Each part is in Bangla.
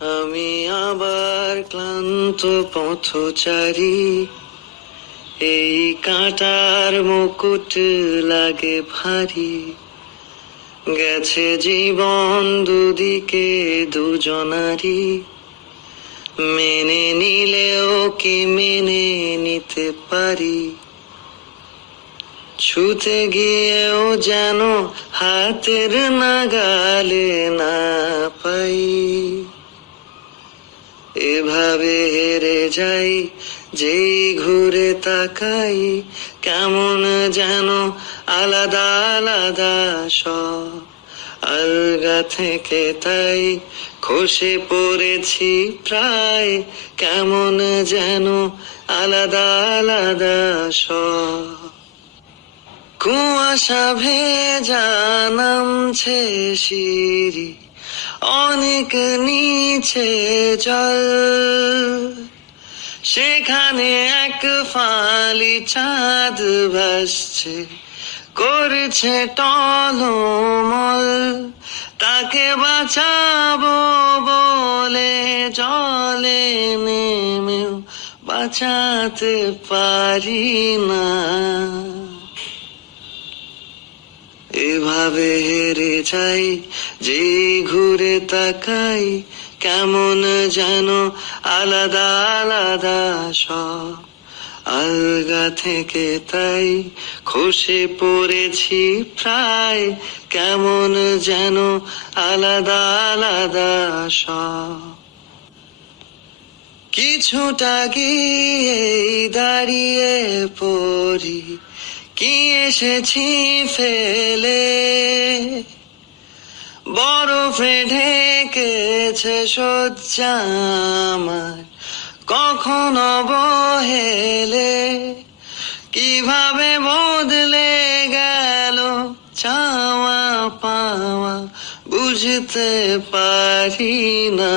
আমি আবার ক্লান্ত পথচারী, এই কাঁটার মুকুট লাগে ভারী। গেছে জীবন দুদিকে দুজনারই, মেনে নিলেও কি মেনে নিতে পারি? ছুতে গিয়েও যেন হাতের নাগালে না পাই। এভাবে হেরে যাই, যেই ঘুরে তাকাই, কেমন যেন আলাদা আলাদা সব। আলগা থেকে তাই খসে পড়েছি প্রায়, কেমন যেন আলাদা আলাদা সব। কুয়াশা ভেজা নামছে সিঁড়ি, অনেক নিচে জল। সেখানে এক ফালি চাঁদ ভাসছে, করছে টলমল। তাকে বাঁচাবো বলে জলে নেমেও বাঁচাতে পারি না। এভাবে হেরে যাই, যে ঘুরে তাকাই, কেমন যেন আলাদা আলাদা সব। আলগা থেকে তাই খসে পড়েছি প্রায়, কেমন যেন আলাদা আলাদা সব। কিছুটা গিয়ে দাঁড়িয়ে পড়ি, কি এসেছি ফেলে। বরফে ঢেকেছে শয্যা আমার, কখনো বহেলে। কিভাবে বদলে গেল চাওয়া পাওয়া, বুঝতে পারি না।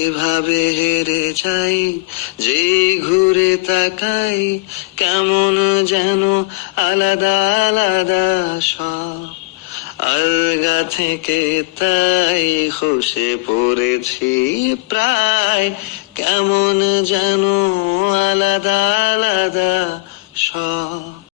এভাবে হেরে যাই, যে ঘুরে তাকাই, কেমন যেন আলাদা আলাদা সব। আলগা থেকে তাই খসে পড়েছি প্রায়, কেমন যেন আলাদা আলাদা সব।